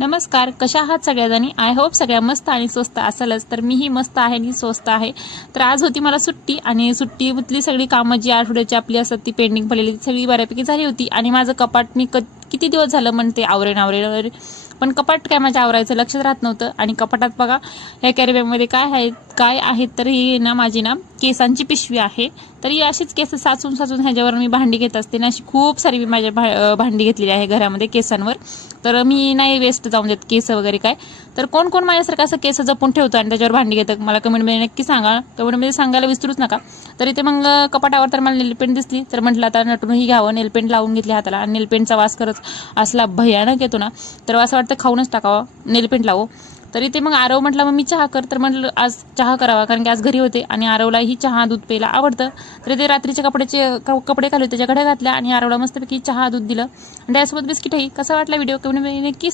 नमस्कार, कशा आहात सगळ्याजणी? आय होप सगळ्या मस्त आणि स्वस्त असालच. तर मीही मस्त आहे आणि स्वस्त आहे. तर आज होती मला सुट्टी आणि सुट्टीमधली सगळी कामं जी आठवड्याची आपली असतात ती पेंडिंग पडलेली सगळी बऱ्यापैकी झाली होती. आणि माझं कपाट मी किती दिवस झालं म्हणते आवरेन पण कपाट काय माझ्या आवरायचं लक्षात राहत नव्हतं. आणि कपाटात बघा या कॅरीबॅगमध्ये काय आहे तर ही ना माझी केसांची पिशवी आहे. तर ही अशीच केस साचून ह्याच्यावर मी भांडी घेत असते ना. अशी खूप सारी मी माझ्या भांडी घेतलेली आहे घरामध्ये केसांवर. तर मी नाही वेस्ट जाऊन देत केस वगैरे काय. तर कोण कोण माझ्यासारखं असं केस जपून ठेवतं आणि त्याच्यावर भांडी घेतं मला कमेंटमध्ये नक्की सांगा. कमेंटमध्ये सांगायला विसरूच नका. तर इथे मग कपाटावर तर मला नेलपेंट दिसली तर म्हटलं आता नटूनही घ्यावं. नेलपेंट लावून घेतली हाताला आणि नेलपेंटचा वास खरंच असला भयानक येतो ना. तर असं वाटतं खाऊनच टाकावं नेलपेंट लावो. तर इथे मग आरव म्हटलं मग मी चहा कर. तर म्हटलं आज चहा करावा कारण की आज घरी होते आणि आरवलाही चहा दूध प्यायला आवडतं. तर इथे रात्रीचे कपडे खाली त्याच्याकडे घातल्या आणि आरवला मस्तपैकी चहा दूध दिलं आणि त्यासोबत बिस्किटही. कसा वाटला व्हिडिओ कमेंटमध्ये नक्की